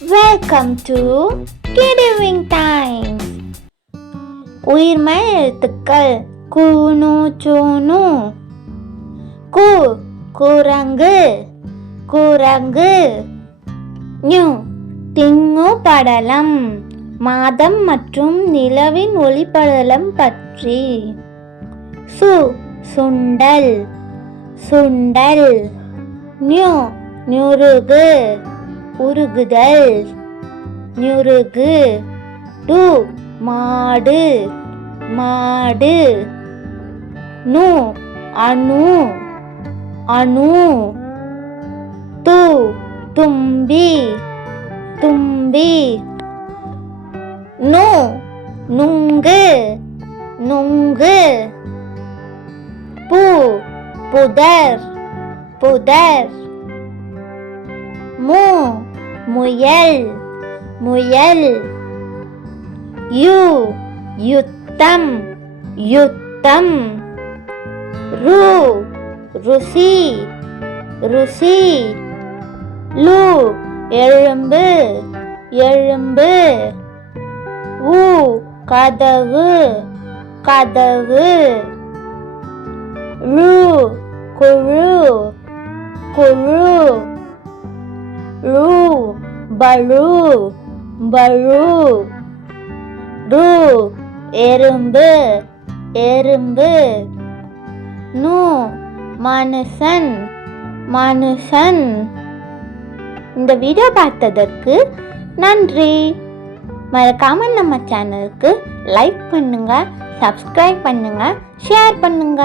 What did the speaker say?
Welcome to கிடிவிங் times உயிர்மை எழுத்துக்கள் கூனு சூனு கு குரங்கு குரங்கு. நியூ திங்கு படலம் மாதம் மற்றும் நிலவின் ஒளிப்படலம் பற்றி. சு சுண்டல் சுண்டல். நியூ நுருகு. உருகுதல். நுருகு. டு மாடு. மாடு. நு அணு. அணு. து தும்பி. தும்பி. நு நுங்கு. நுங்கு. பு புதர். புதர். முயல் முயல். யு யுத்தம் யுத்தம். ரு ருசி ருசி. லு எழும்பு எழும்பு. உ கதவு கதவு. ரு குழு குழு. ரு பழு பழு ரு எறும்பு எறும்பு. நு மனுஷன் மனுஷன். இந்த வீடியோ பார்த்ததற்கு நன்றி. மறக்காம நம்ம சேனலுக்கு லைக் பண்ணுங்க சப்ஸ்கிரைப் பண்ணுங்க ஷேர் பண்ணுங்க.